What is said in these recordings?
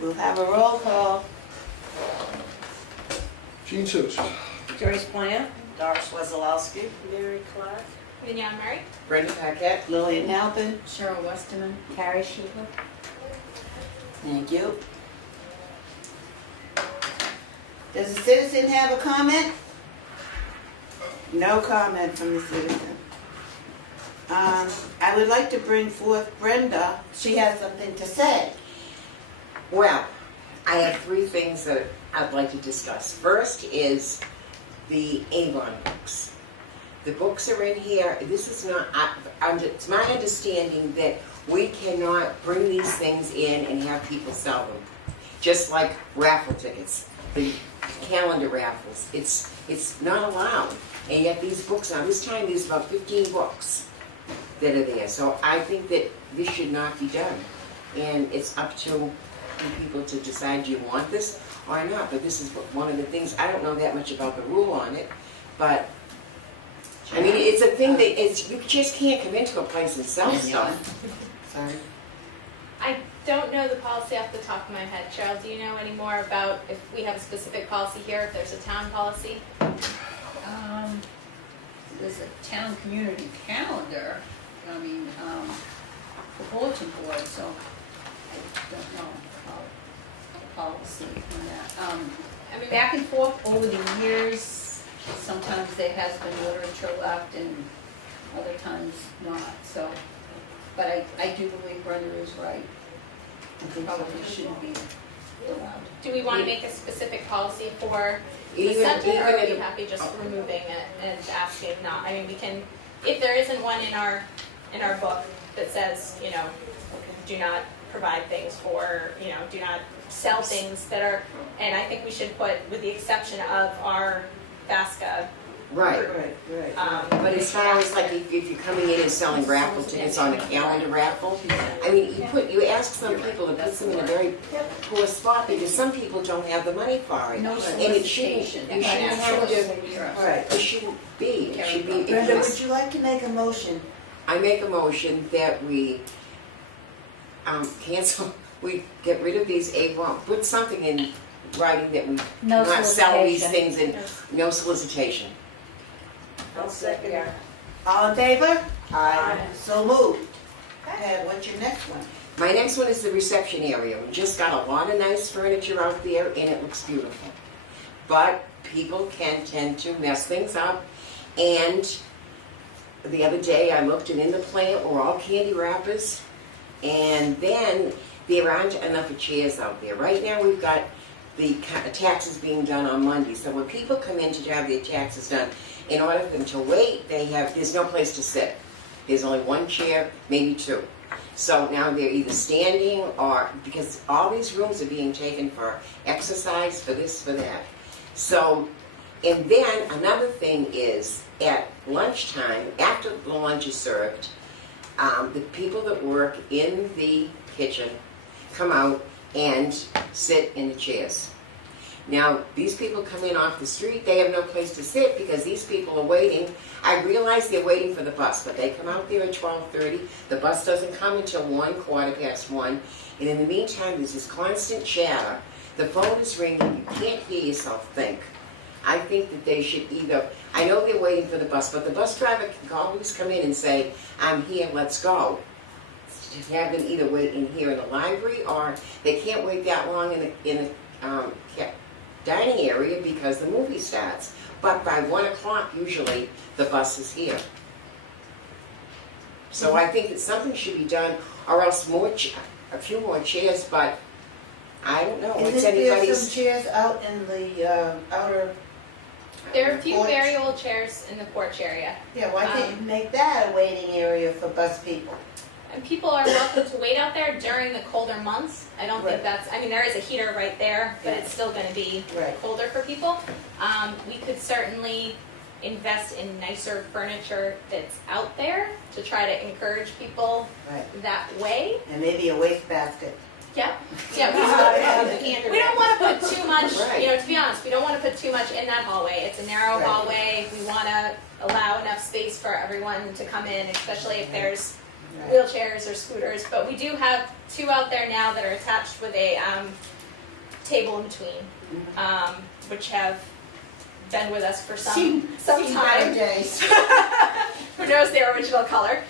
We'll have a roll call. Gene Suits. Joyce Plant. Doris Wazalowski. Mary Clark. Vivian Murray. Brenda Paquette. Lillian Halpin. Cheryl Westerman. Carrie Sheehan. Thank you. Does the citizen have a comment? No comment from the citizen. I would like to bring forth Brenda. She has something to say. Well, I have three things that I'd like to discuss. First is the Avon books. The books are in here. This is not, it's my understanding that we cannot bring these things in and have people sell them. Just like raffle tickets, the calendar raffles. It's not allowed. And yet these books, now this time there's about 15 books that are there. So I think that this should not be done. And it's up to you people to decide, do you want this or not? But this is one of the things, I don't know that much about the rule on it, but I mean, it's a thing that you just can't come into a place and sell stuff. Sorry. I don't know the policy off the top of my head. Cheryl, do you know any more about if we have a specific policy here, if there's a town policy? There's a town community calendar, I mean, the bulletin board, so I don't know about the policy on that. I mean, Back and forth over the years, sometimes there has been literature left and other times not, so. But I do believe Brenda is right. Probably shouldn't be allowed. do we want to make a specific policy for the Even center, or are we if- happy just removing it and asking not? I mean, we can, if there isn't one in our book that says, you know, do not provide things for, you know, do not sell things that are, and I think we should put, with the exception of our FASCA. Right. Right. But as far as like if you're coming in and selling raffle tickets on a calendar raffle, I mean, you ask some people to put them in a very poor spot because some people don't have the money for it. No And it shouldn't, solicitation. you shouldn't have to, Right. it shouldn't be, it should be, Brenda, because would you like to make a motion? I make a motion that we cancel, we get rid of these Avon, put something in writing that we No not sell these solicitation. things and no solicitation. I'll second that. All in favor? Aye. So moved. Okay, what's your next one? My next one is the reception area. We just got a lot of nice furniture out there and it looks beautiful. But people can tend to mess things up. And the other day I looked and in the plant were all candy wrappers. And then there aren't enough of chairs out there. Right now we've got the taxes being done on Monday. So when people come in to have their taxes done, in order for them to wait, there's no place to sit. There's only one chair, maybe two. So now they're either standing or, because all these rooms are being taken for exercise, for this, for that. So, and then another thing is at lunchtime, after the lunch is served, the people that work in the kitchen come out and sit in the chairs. Now, these people come in off the street, they have no place to sit because these people are waiting. I realize they're waiting for the bus, but they come out there at 12:30. The bus doesn't come until 1:15. And in the meantime, there's this constant chatter. The phone is ringing, you can't hear yourself think. I think that they should either, I know they're waiting for the bus, but the bus driver can always come in and say, I'm here, let's go. To have them either wait in here in the library or they can't wait that long in the dining area because the movie starts. But by 1 o'clock, usually, the bus is here. So I think that something should be done, or else a few more chairs, but I don't know. What's Isn't there some anybody's? chairs out in the outer? There are a few porch? very old chairs in the porch area. Yeah, why can't you make that a waiting area for bus people? And people are welcome to wait out there during the colder months. I don't Right. think that's, I mean, there is a heater right there, but Yeah. it's still gonna be Right. colder for people. We could certainly invest in nicer furniture that's out there to try to encourage people Right. that way. And maybe a wastebasket. Yeah, we don't want to put too much, Right. you know, to be honest, we don't want to put too much in that hallway. It's a narrow Right. hallway. We want to allow enough space for everyone to come in, especially if there's wheelchairs or scooters, but we do have 2 out there now that are attached with a table in between, which have been with us for some Seen better time. days. Who knows their original color?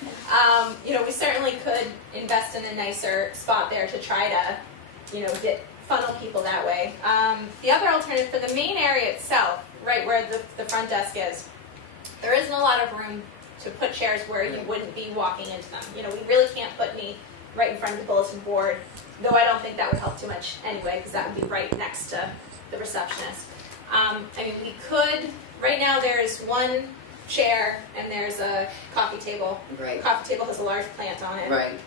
You know, we certainly could invest in a nicer spot there to try to, you know, funnel people that way. The other alternative for the main area itself, right where the front desk is, there isn't a lot of room to put chairs where you wouldn't be walking into them. You know, we really can't put any right in front of the bulletin board, though I don't think that would help too much anyway, because that would be right next to the receptionist. I mean, we could, right now there's 1 chair and there's a coffee table. Right, The coffee table has a large plant on it. right.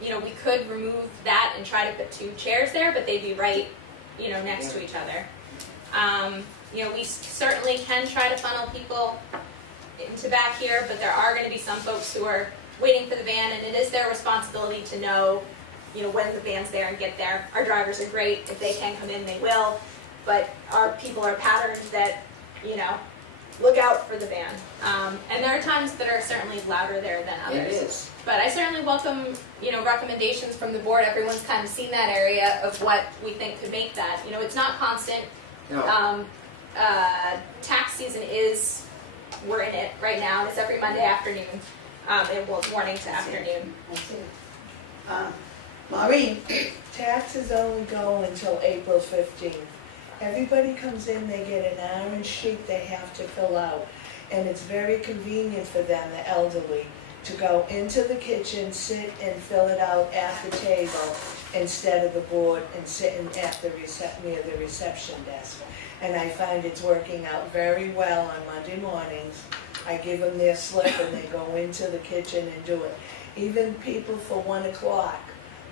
You know, we could remove that and try to put 2 chairs there, but they'd be right, you know, next to each other. You know, we certainly can try to funnel people into back here, but there are going to be some folks who are waiting for the van, and it is their responsibility to know, you know, when the van's there and get there. Our drivers are great. If they can come in, they will. But our people are patterned that, you know, look out for the van. And there are times that are certainly louder there than It others. is. But I certainly welcome, you know, recommendations from the board. Everyone's kind of seen that area of what we think could make that. You know, it's not constant. No, Tax season is, we're in it right now, and it's every Monday afternoon. It will morning to afternoon. Maureen, Taxes only go until April 15th. Everybody comes in, they get an orange sheet they have to fill out. And it's very convenient for them, the elderly, to go into the kitchen, sit and fill it out at the table instead of the board and sitting at the near the reception desk. And I find it's working out very well on Monday mornings. I give them their slip and they go into the kitchen and do it. Even people for 1 o'clock,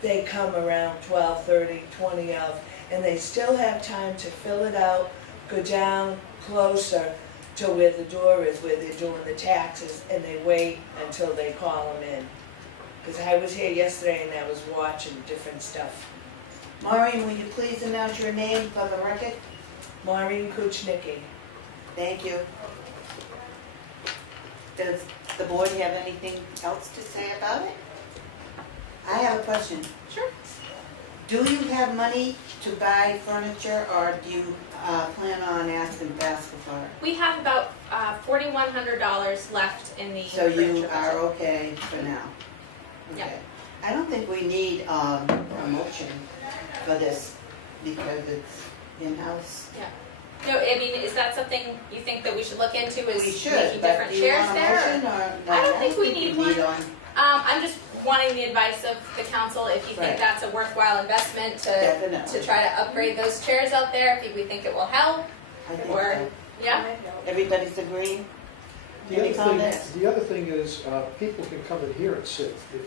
they come around 12:30, 20 of, and they still have time to fill it out, go down closer to where the door is, where they're doing the taxes, and they wait until they call them in. Because I was here yesterday and I was watching different stuff. Maureen, will you please announce your name for the record? Maureen Kuchnicki. Thank you. Does the board have anything else to say about it? I have a question. Sure. Do you have money to buy furniture, or do you plan on asking Basket for it? We have about $4,100 left in the So you furniture are budget. okay for now? Yeah. Okay. I don't think we need promotion for this because it's in-house. No, I mean, is that something you think that we should look into? Is We should, making but different do you chairs want a there? motion or? No, I don't think we need one. one. I'm just wanting the advice of the council if you think Right. that's a worthwhile investment to Definitely. try to upgrade those chairs out there. If we think it will help, I think or so. yeah. Everybody's agreeing? The Any other comments? thing, the other thing is, people can come in here and sit. If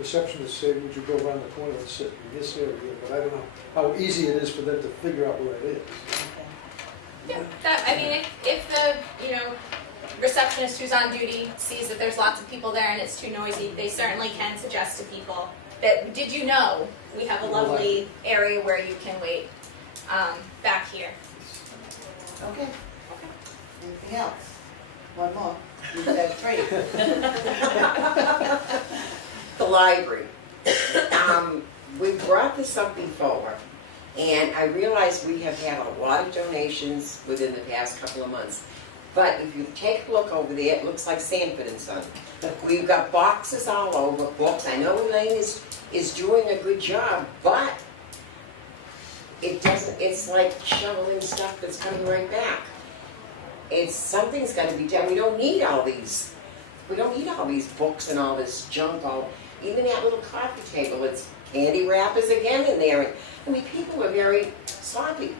receptionists say, would you go around the corner and sit in this area, but I don't know how easy it is for them to figure out where it is. Yeah, that, I mean, if the, you know, receptionist who's on duty sees that there's lots of people there and it's too noisy, they certainly can suggest to people that, did you know, we have a lovely area where you can wait, back here. Okay. Anything else? One more. You said 3. the library. We brought this up before, and I realize we have had a lot of donations within the past couple of months. But if you take a look over there, it looks like Sanford and Son. We've got boxes all over, books. I know Elaine is doing a good job, but it doesn't, it's like shoveling stuff that's coming right back. Something's gotta be done. We don't need all these books and all this junk, even that little coffee table, it's candy wrappers again in there. And, I mean, people are very sloppy.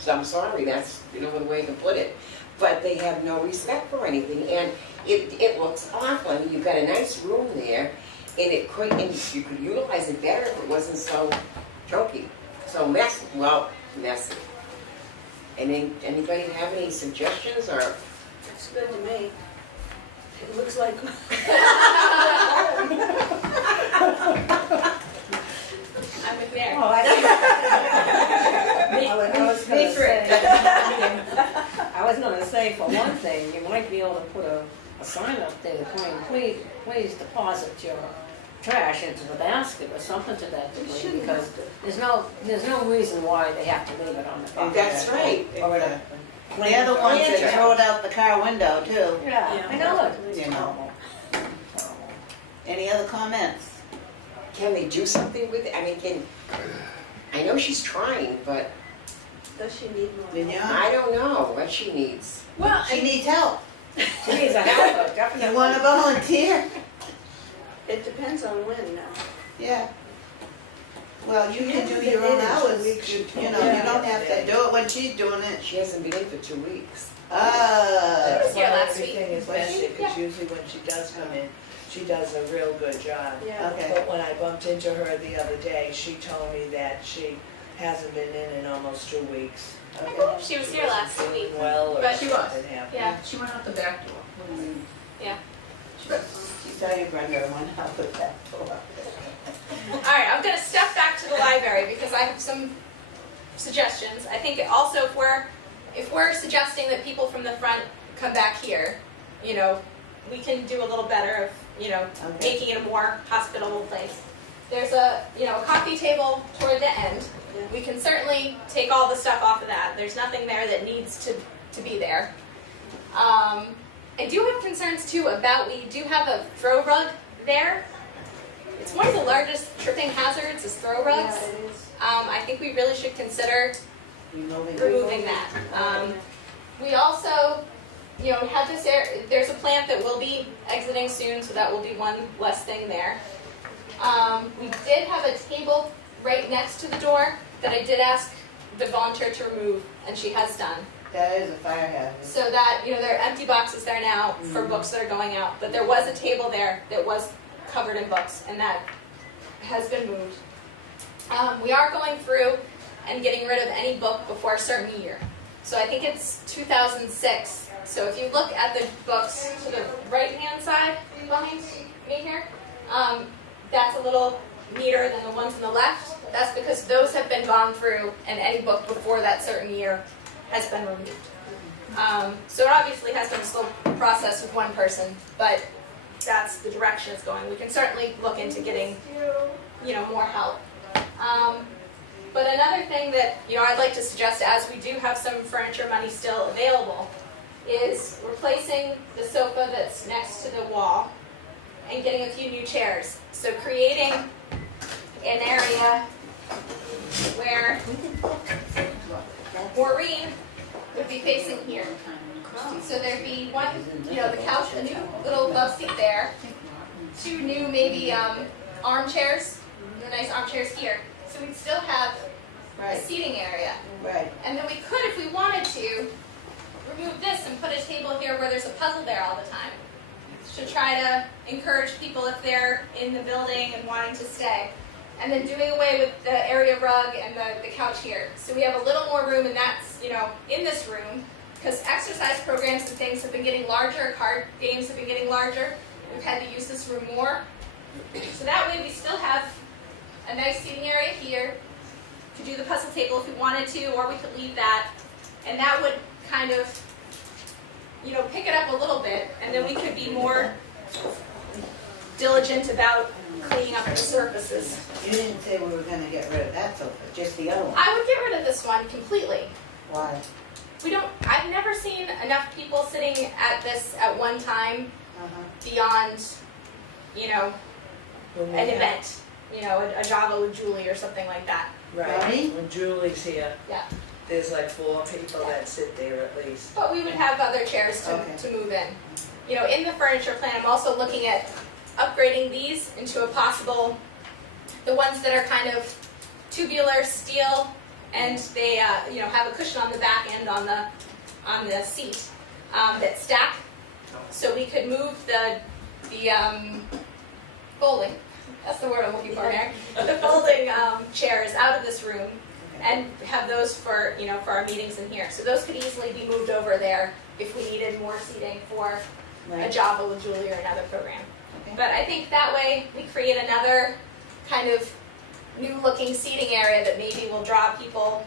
So I'm sorry, that's, the way I can put it. But they have no respect for anything, and it looks awful. I mean, you've got a nice room there, and you could utilize it better if it wasn't so chunky, so messy. Anybody have any suggestions, or? Looks good to me. It looks like. I'm with Mary. Oh, I was gonna say, for one thing, you might be able to put a sign up there, point, please, please deposit your trash into the basket or something to that degree, shouldn't because have to. there's no reason why they have to leave it on the property. That's right. Exactly. They're the ones that throw it out the car window too. Yeah, I know it. You It's know. terrible. Terrible. Any other comments? Can they do something with it? I mean, I know she's trying, but Does she need more? Vivian? I don't know what she needs. Well, She needs help. She needs a helper, You definitely. wanna volunteer? It depends on when now. Yeah. Well, you can do haven't your been own in 2 hours, weeks. you know, you don't have to do it when she's doing it. She hasn't been in for 2 weeks. That's was here why last week. everything is mentioned, because usually when she does come in, she does a real good job. Yeah. Okay. But when I bumped into her the other day, she told me that she hasn't been in almost 2 weeks. I believe she was here last week. Well, or But she was. something happened. Yeah. She went out the back door. Yeah. She saw you, Brenda, and went out with that door. All right, I'm gonna step back to the library because I have some suggestions. I think also if we're suggesting that people from the front come back here, you know, we can do a little better of, you know, Okay. making it a more hospitable place. There's a coffee table toward the end. Yeah. We can certainly take all the stuff off of that. There's nothing there that needs to be there. I do have concerns too about, we do have a throw rug there. It's one of the largest tripping hazards is throw rugs. Yeah, it is. I think we really should consider Removing. removing that. We also, have this there's a plant that will be exiting soon, so that will be one less thing there. We did have a table right next to the door that I did ask the volunteer to remove, and she has done. That is a fire hazard. So that, there are empty boxes there now for books that are going out, but there was a table there that was covered in books, and that has been moved. We are going through and getting rid of any book before a certain year. So I think it's 2006. So if you look at the books to the right-hand side behind me here, that's a little neater than the ones on the left. That's because those have been gone through, and any book before that certain year has been removed. So it obviously has been a slow process with one person, but that's the direction it's going. We can certainly look into getting, more help. But another thing that, I'd like to suggest, as we do have some furniture money still available, is replacing the sofa that's next to the wall and getting a few new chairs. So creating an area where Maureen would be facing here. So there'd be one, the couch, a new little love seat there, 2 new maybe armchairs, the nice armchairs here. So we'd still have a Right, seating area. right. And then we could, if we wanted to, remove this and put a table here where there's a puzzle there all the time. To try to encourage people if they're in the building and wanting to stay. And then doing away with the area rug and the couch here. So we have a little more room, and that's, in this room, because exercise programs and things have been getting larger, card games have been getting larger. We've had to use this room more. So that way we still have a nice seating area here. Could do the puzzle table if we wanted to, or we could leave that. And that would kind of, pick it up a little bit, and then we could be more diligent about cleaning up the surfaces. You didn't say we were gonna get rid of that sofa, just the other one. I would get rid of this one completely. Why? I've never seen enough people sitting at this at one time Uh-huh. beyond, When we an have- event. A Java with Julie or something like that. Right, Right? when Julie's here. Yeah. There's like 4 people that sit there at least. But we would have other chairs Okay. to move in. In the furniture plan, I'm also looking at upgrading these into a possible, the ones that are kind of tubular steel, and they, have a cushion on the back end on the seat that stack. So we could move the folding, that's the word I'm looking for, Mary. The folding chairs out of this room and have those for, for our meetings in here. So those could easily be moved over there if we needed more seating for a Right. Java with Julie or another program. Okay. But I think that way we create another kind of new looking seating area that maybe will draw people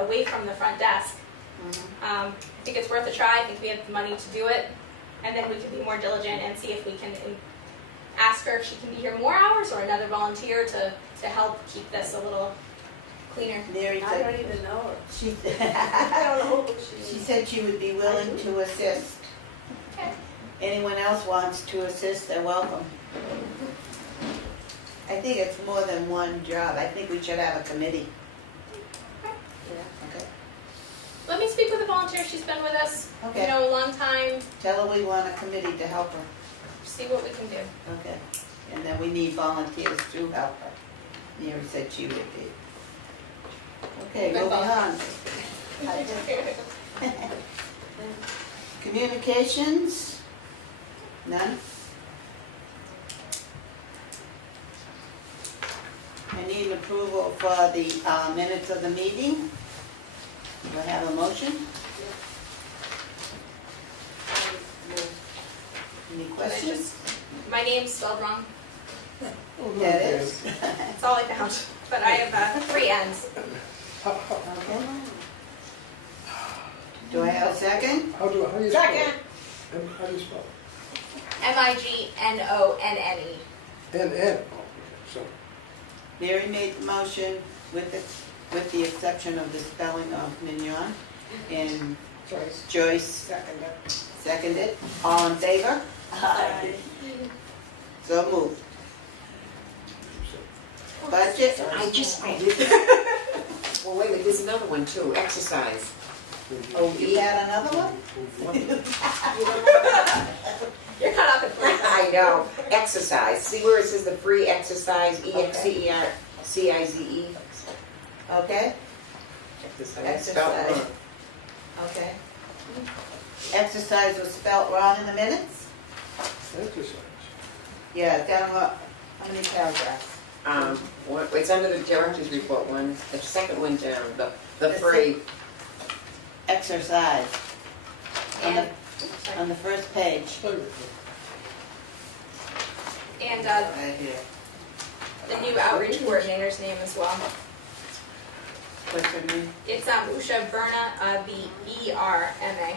away from the front desk. Mhm. I think it's worth a try. I think we have the money to do it. and then we can be more diligent and see if we can ask her if she can be here more hours or another volunteer to help keep this a little cleaner. Mary I said, don't even know her. she, I don't know who she she is. said she would be willing to assist. Okay. Anyone else wants to assist, they're welcome. I think it's more than one job. I think we should have a committee. Okay. Let me speak with a volunteer. She's been with us, Okay. a long time. Tell her we want a committee to help her. See what we can do. Okay. And then we need volunteers to help her. Mary said she would be. Okay, Good moving on. Communications? None? I need an approval for the minutes of the meeting. Do I have a motion? Any questions? My name's spelled wrong. That is. That's all I found. But I have 3 N's. Okay. Do I have a second? How do you spell it? Second. How do you spell it? Mignonne. N. Oh, okay, so, Mary made the motion with the exception of the spelling of Mignon. And Joyce seconded. All in favor? So moved. Budget? I just, well, wait a minute, there's another one too, exercise. Oh, you had another one? You're caught up in 3. I know, exercise, see where it says the free exercise, EXCERCIZE? Okay, Exercise, spelled Exercise. wrong. okay. Exercise was spelt wrong in the minutes? exercise. Yeah, down, how many paragraphs? It's under the director's report one, the second one down, the That's free. Exercise. On the, And, on the first page. and Right here. the new outreach coordinator's name as well. What's her name? It's Usha Verna, V-E-R-M-A.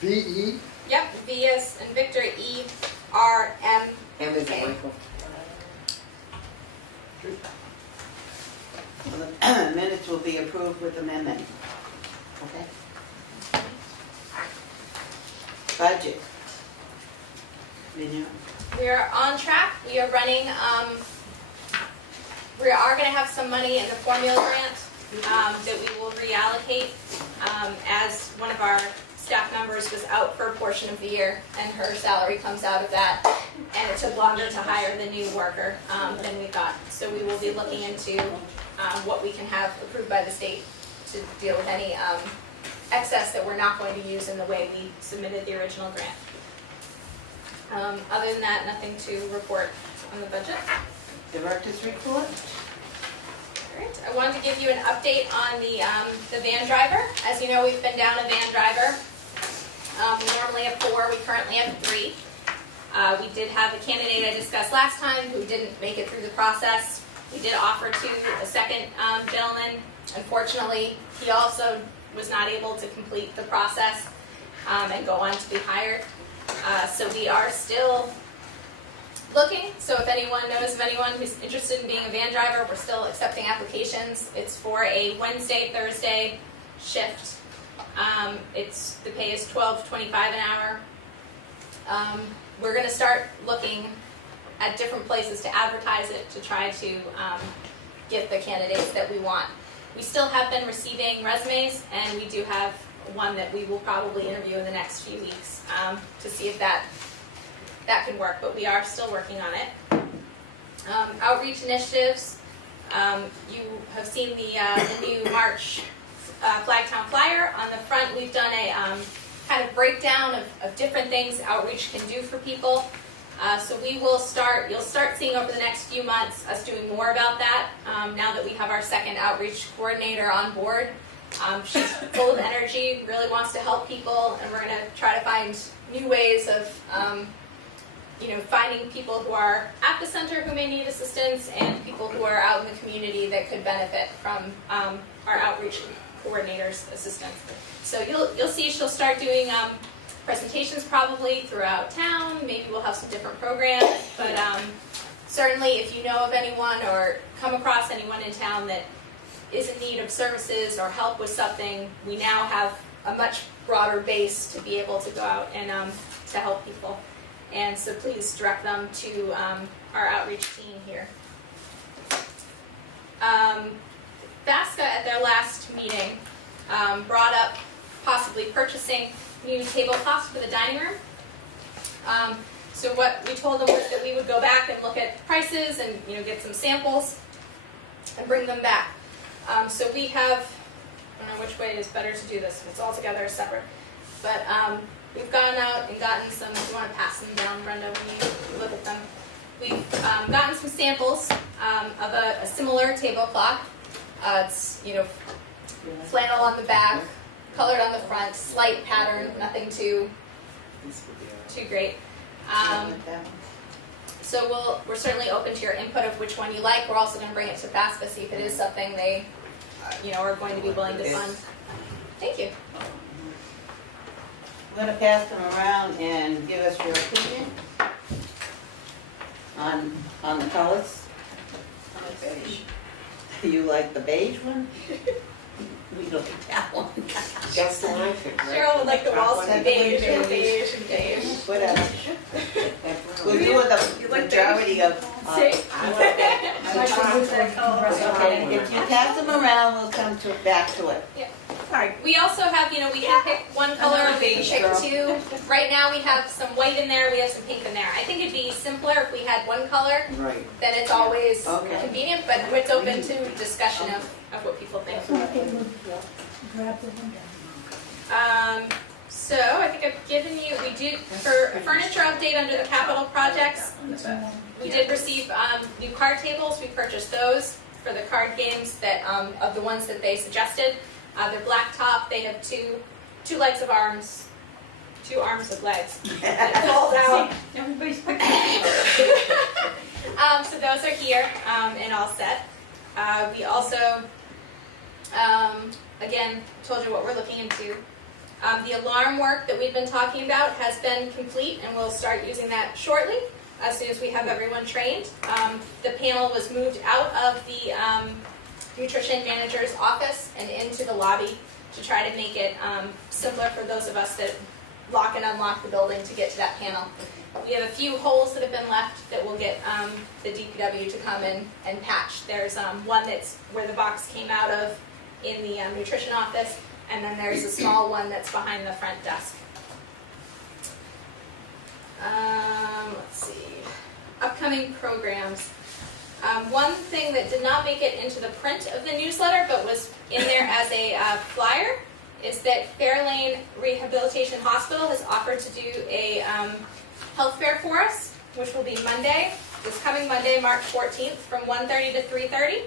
V-E? Yep, V as in Victor, E-R-M. M is in Okay. Michael. Well, the minutes will be approved with amendment. Okay? Budget. Mignon. We are on track. We are running, we are gonna have some money in the formula grant, that we will reallocate, as one of our staff members was out for a portion of the year, and her salary comes out of that, and it took longer to hire the new worker, than we thought. So we will be looking into, what we can have approved by the state to deal with any, excess that we're not going to use in the way we submitted the original grant. Other than that, nothing to report on the budget. Director's report? Alright, I wanted to give you an update on the van driver. As you know, we've been down a van driver. We normally have 4, we currently have 3. We did have a candidate I discussed last time who didn't make it through the process. We did offer to a second gentleman. Unfortunately, he also was not able to complete the process and go on to be hired. So we are still looking, so if anyone knows of anyone who's interested in being a van driver, we're still accepting applications. It's for a Wednesday, Thursday shift. The pay is $12.25 an hour. We're gonna start looking at different places to advertise it to try to get the candidates that we want. We still have been receiving resumes, and we do have one that we will probably interview in the next few weeks to see if that can work, but we are still working on it. Outreach initiatives, you have seen the new March Flagtown flyer. On the front, we've done a kind of breakdown of different things outreach can do for people. So you'll start seeing over the next few months us doing more about that now that we have our second outreach coordinator on board. She's full of energy, really wants to help people, and we're going to try to find new ways of finding people who are at the center who may need assistance and people who are out in the community that could benefit from our outreach coordinator's assistance. So you'll see she'll start doing presentations probably throughout town. Maybe we'll have some different programs, but certainly if you know of anyone or come across anyone in town that is in need of services or help with something, we now have a much broader base to be able to go out and to help people. And so please direct them to our outreach team here. VASCA at their last meeting brought up possibly purchasing new tablecloths for the dining room. So what we told them was that we would go back and look at prices and get some samples and bring them back. So we have, I don't know which way is better to do this, it's all together or separate, but we've gone out and gotten some, if you want to pass them down, Brenda, when you look at them. We've gotten some samples of a similar tablecloth. It's, flannel on the back, colored on the front, slight pattern, nothing too great. So we're certainly open to your input of which one you like. We're also going to bring it to VASCA, see if it is something they, are going to be willing to fund. Thank you. I'm gonna pass them around and give us your opinion on the colors. You like the beige one? We like that one. That's the one I picked, right? Cheryl would like the walls to be beige and Beige. beige and beige. Whatever. We'll do the majority of. See? I like that. Okay, if you pass them around, we'll come back to it. Alright, we also have, we can pick one color, we can pick two. Right now we have some white in there, we have some pink in there. I think it'd be simpler if we had one color, Right. then it's always Okay. convenient, but it's open to discussion of what people think. So I think I've given you, we did, for a furniture update under the capital projects, we did receive new card tables, we purchased those for the card games that, of the ones that they suggested. They're black top, they have two legs of arms, two arms with legs. It falls out. Everybody's picking. So those are here and all set. We also, again, told you what we're looking into. The alarm work that we've been talking about has been complete and we'll start using that shortly as soon as we have everyone trained. The panel was moved out of the nutrition manager's office and into the lobby to try to make it simpler for those of us that lock and unlock the building to get to that panel. We have a few holes that have been left that we'll get the DPW to come in and patch. There's one that's where the box came out of in the nutrition office, and then there's a small one that's behind the front desk. Let's see. Upcoming programs. One thing that did not make it into the print of the newsletter but was in there as a flyer is that Fairlane Rehabilitation Hospital has offered to do a health fair for us, which will be Monday, this coming Monday, March 14th, from 1:30 to 3:30.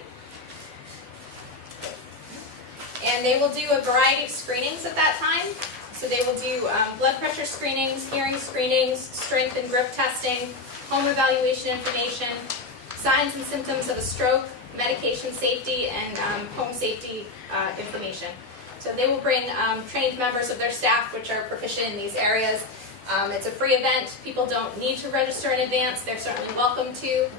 And they will do a variety of screenings at that time. So they will do blood pressure screenings, hearing screenings, strength and grip testing, home evaluation information, signs and symptoms of a stroke, medication safety, and home safety information. So they will bring trained members of their staff which are proficient in these areas. It's a free event. People don't need to register in advance. They're certainly welcome to.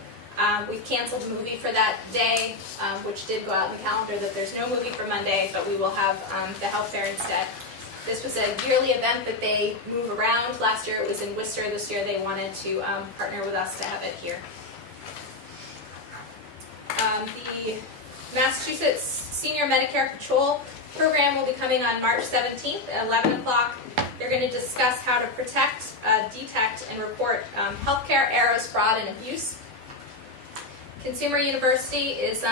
We've canceled the movie for that day, which did go out in the calendar that there's no movie for Monday, but we will have the health fair instead. This was a yearly event that they move around. Last year it was in Worcester. This year they wanted to partner with us to have it here. The Massachusetts Senior Medicare Control Program will be coming on March 17th at 11 o'clock. They're going to discuss how to protect, detect, and report healthcare errors, fraud, and abuse. Consumer University is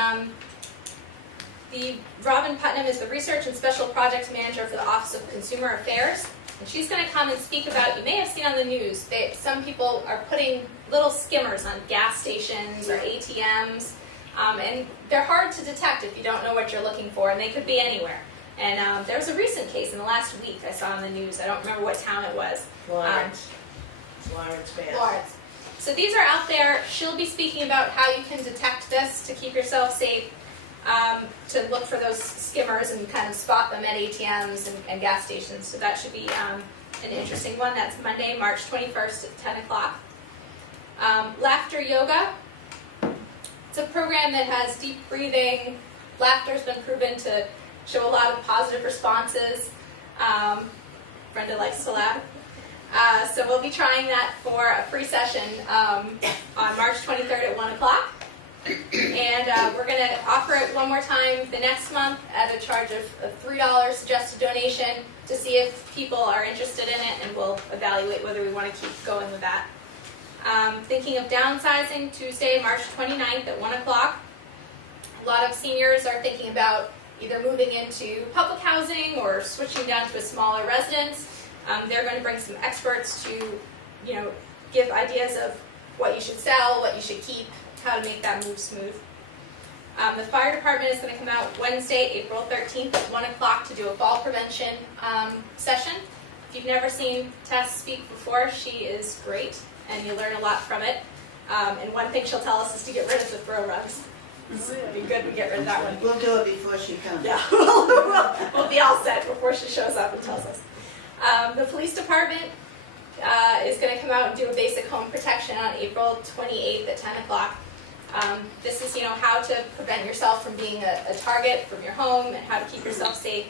Robin Putnam is the Research and Special Projects Manager for the Office of Consumer Affairs. And she's going to come and speak about, you may have seen on the news, some people are putting little skimmers on gas stations or ATMs. And they're hard to detect if you don't know what you're looking for, and they could be anywhere. And there was a recent case in the last week I saw on the news. I don't remember what town it was. Lawrence, Mass. Lawrence. So these are out there. She'll be speaking about how you can detect this to keep yourself safe, to look for those skimmers and kind of spot them at ATMs and gas stations. So that should be an interesting one. That's Monday, March 21st at 10 o'clock. Laughter yoga. It's a program that has deep breathing. Laughter's been proven to show a lot of positive responses. Brenda likes to laugh. So we'll be trying that for a free session on March 23rd at 1 o'clock. And we're going to offer it one more time the next month at a charge of $3 suggested donation to see if people are interested in it, and we'll evaluate whether we want to keep going with that. Thinking of downsizing, Tuesday, March 29th at 1 o'clock. A lot of seniors are thinking about either moving into public housing or switching down to a smaller residence. They're going to bring some experts to, give ideas of what you should sell, what you should keep, how to make that move smooth. The fire department is going to come out Wednesday, April 13th at 1 o'clock to do a fall prevention session. If you've never seen Tess speak before, she is great, and you learn a lot from it. And one thing she'll tell us is to get rid of the throw rugs. So it'd be good to get rid of that one. We'll do it before she comes. Yeah, we'll be all set before she shows up and tells us. The police department is going to come out and do a basic home protection on April 28th at 10 o'clock. This is, how to prevent yourself from being a target from your home and how to keep yourself safe.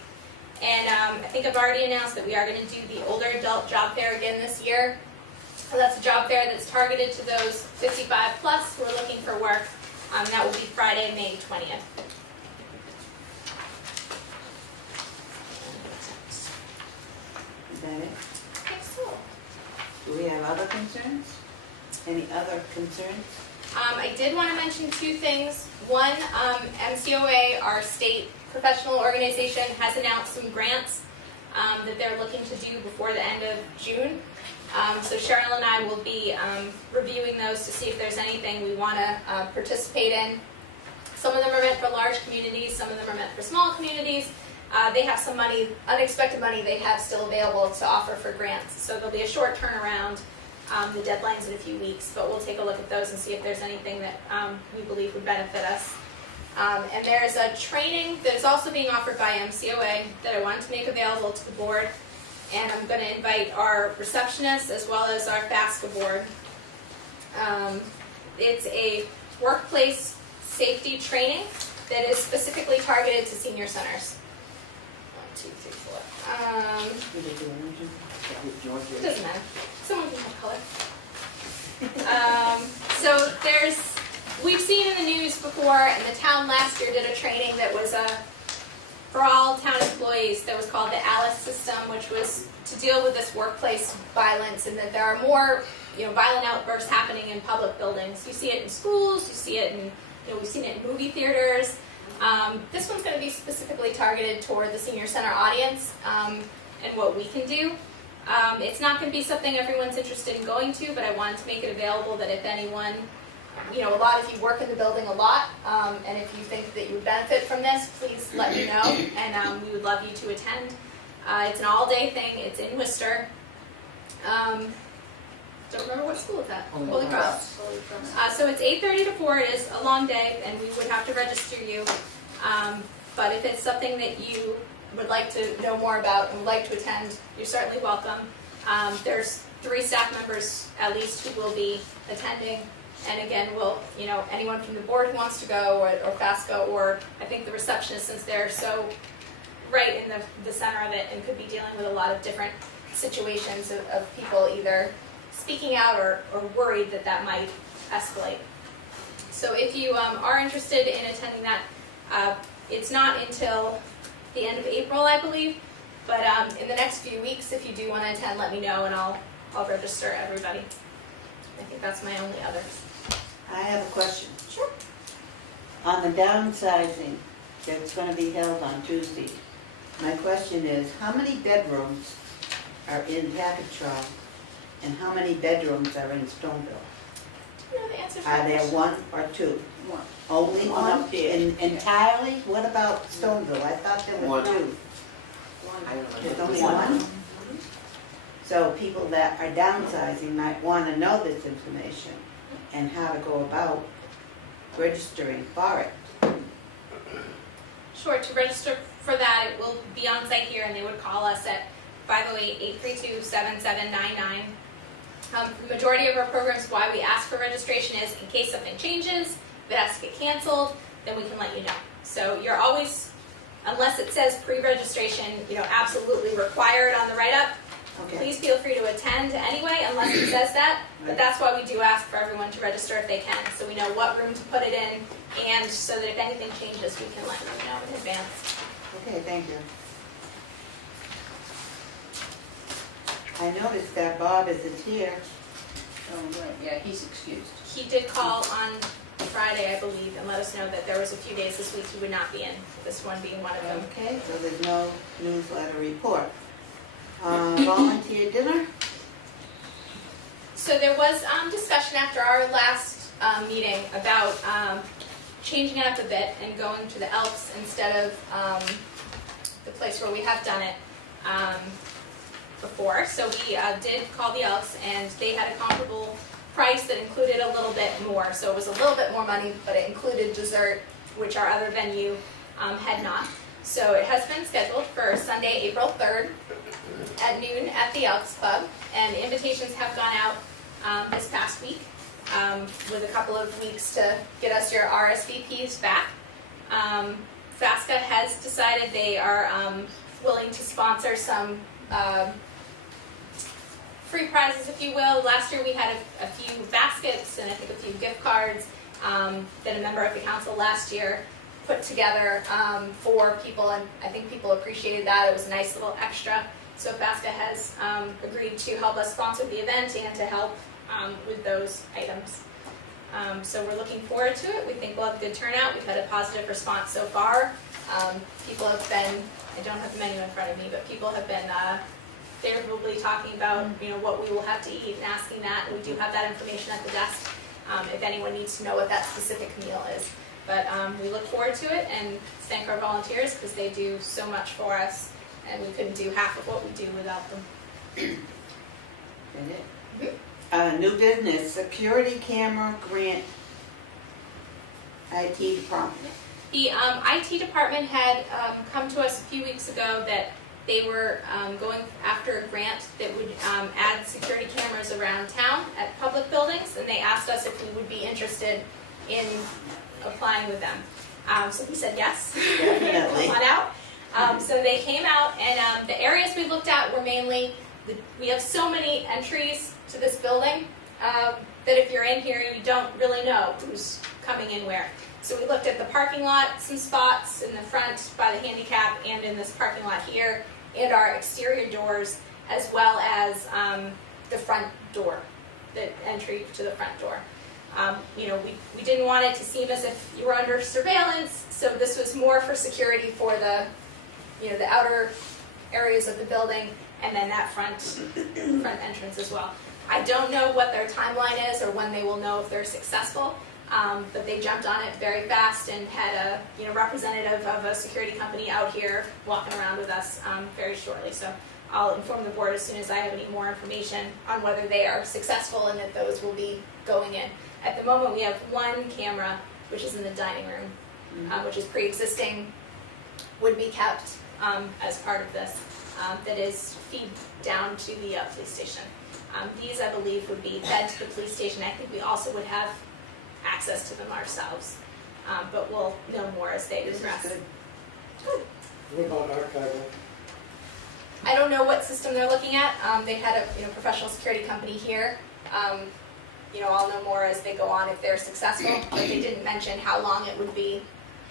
And I think I've already announced that we are going to do the older adult job fair again this year. So that's a job fair that's targeted to those 55 plus who are looking for work. That will be Friday, May 20th. Is that it? I think so. Do we have other concerns? Any other concerns? I did want to mention two things. One, MCOA, our state professional organization, has announced some grants that they're looking to do before the end of June. So Cheryl and I will be reviewing those to see if there's anything we want to participate in. Some of them are meant for large communities, some of them are meant for small communities. They have some money, unexpected money they have still available to offer for grants. So there'll be a short turnaround. The deadline's in a few weeks, but we'll take a look at those and see if there's anything that we believe would benefit us. And there's a training that is also being offered by MCOA that I wanted to make available to the board. And I'm going to invite our receptionist as well as our FASCA board. It's a workplace safety training that is specifically targeted to senior centers. 1, 2, 3, 4. Did they do anything? It doesn't matter. Someone can have color. So we've seen in the news before, and the town last year did a training that was for all town employees that was called the ALICE system, which was to deal with this workplace violence, and that there are more violent outbursts happening in public buildings. You see it in schools, you see it in, we've seen it in movie theaters. This one's going to be specifically targeted toward the senior center audience and what we can do. It's not going to be something everyone's interested in going to, but I wanted to make it available that if anyone, a lot of you work in the building a lot, and if you think that you would benefit from this, please let me know, and we would love you to attend. It's an all-day thing. It's in Worcester. Don't remember what school it's at. Holy Cross. So it's 8:30 to 4. It is a long day, and we would have to register you. But if it's something that you would like to know more about and would like to attend, you're certainly welcome. There's 3 staff members at least who will be attending. And again, anyone from the board who wants to go, or FASCA, or I think the receptionist, since they're so right in the center of it and could be dealing with a lot of different situations of people either speaking out or worried that might escalate. So if you are interested in attending that, it's not until the end of April, I believe, but in the next few weeks, if you do want to attend, let me know and I'll register everybody. I think that's my only other. I have a question. Sure. On the downsizing that's going to be held on Tuesday, my question is, how many bedrooms are in Packagug and how many bedrooms are in Stoneville? Do you know the answer to Are that there question? 1 or 2? One. Only One one? up there. Entirely? What about Stoneville? I thought there were One. 2. I don't know. There's only 1? So people that are downsizing might want to know this information and how to go about registering for it. Sure, to register for that, it will be on site here, and they would call us at 508-832-7799. The majority of our programs, why we ask for registration is in case something changes, if it has to get canceled, then we can let you know. So you're always, unless it says pre-registration, absolutely required on the write-up, Okay, please feel free to attend anyway, unless it says that. But that's why we do ask for everyone to register if they can, so we know what room to put it in, and so that if anything changes, we can let you know in advance. okay, thank you. I noticed that Bob isn't here. Oh, right, yeah, he's excused. He did call on Friday, I believe, and let us know that there was a few days this week he would not be in, this one being one of them. Okay, so there's no newsletter report. Volunteer dinner? So there was discussion after our last meeting about changing it up a bit and going to the Elks instead of the place where we have done it before. So we did call the Elks, and they had a comparable price that included a little bit more. So it was a little bit more money, but it included dessert, which our other venue had not. So it has been scheduled for Sunday, April 3rd at noon at the Elks Club, and invitations have gone out this past week with a couple of weeks to get us your RSVPs back. FASCA has decided they are willing to sponsor some free prizes, if you will. Last year we had a few baskets and I think a few gift cards that a member of the council last year put together for people, and I think people appreciated that. It was a nice little extra. So FASCA has agreed to help us sponsor the event and to help with those items. So we're looking forward to it. We think we'll have a good turnout. We've had a positive response so far. People have been, I don't have the menu in front of me, but people have been favorably talking about what we will have to eat and asking that. We do have that information at the desk if anyone needs to know what that specific meal is. But we look forward to it and thank our volunteers because they do so much for us, and we couldn't do half of what we do without them. New business, security camera grant, IT department. The IT department had come to us a few weeks ago that they were going after a grant that would add security cameras around town at public buildings, and they asked us if we would be interested in applying with them. So we said yes. Definitely. Come on out. So they came out, and the areas we looked at were mainly, we have so many entries to this building that if you're in here, you don't really know who's coming in where. So we looked at the parking lot, some spots in the front by the handicap and in this parking lot here, and our exterior doors, as well as the front door, the entry to the front door. We didn't want it to seem as if you were under surveillance, so this was more for security for the outer areas of the building, and then that front entrance as well. I don't know what their timeline is or when they will know if they're successful, but they jumped on it very fast and had a representative of a security company out here walking around with us very shortly. So I'll inform the board as soon as I have any more information on whether they are successful and that those will be going in. At the moment, we have one camera, which is in the dining room, which is pre-existing, would be kept as part of this, that is feed down to the police station. These, I believe, would be fed to the police station. I think we also would have access to them ourselves, but we'll know more as they progress. Good. What about archival? I don't know what system they're looking at. They had a professional security company here. I'll know more as they go on if they're successful, but they didn't mention how long it would be,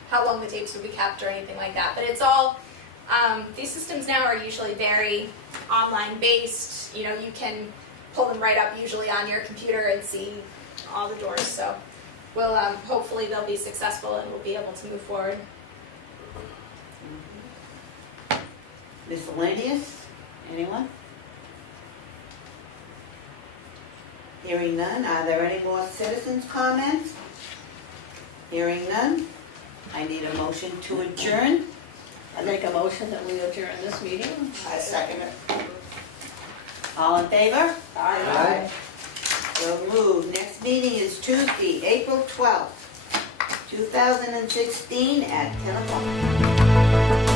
how long the tapes would be kept or anything like that. But it's all, these systems now are usually very online based. You can pull them right up usually on your computer and see all the doors. So we'll, hopefully they'll be successful and we'll be able to move forward. Miscellaneous, anyone? Hearing none, are there any more citizens' comments? Hearing none, I need a motion to adjourn. I make a motion that we adjourn this meeting. I second it. All in favor? Aye. So moved. Next meeting is Tuesday, April 12th, 2016 at 10 o'clock.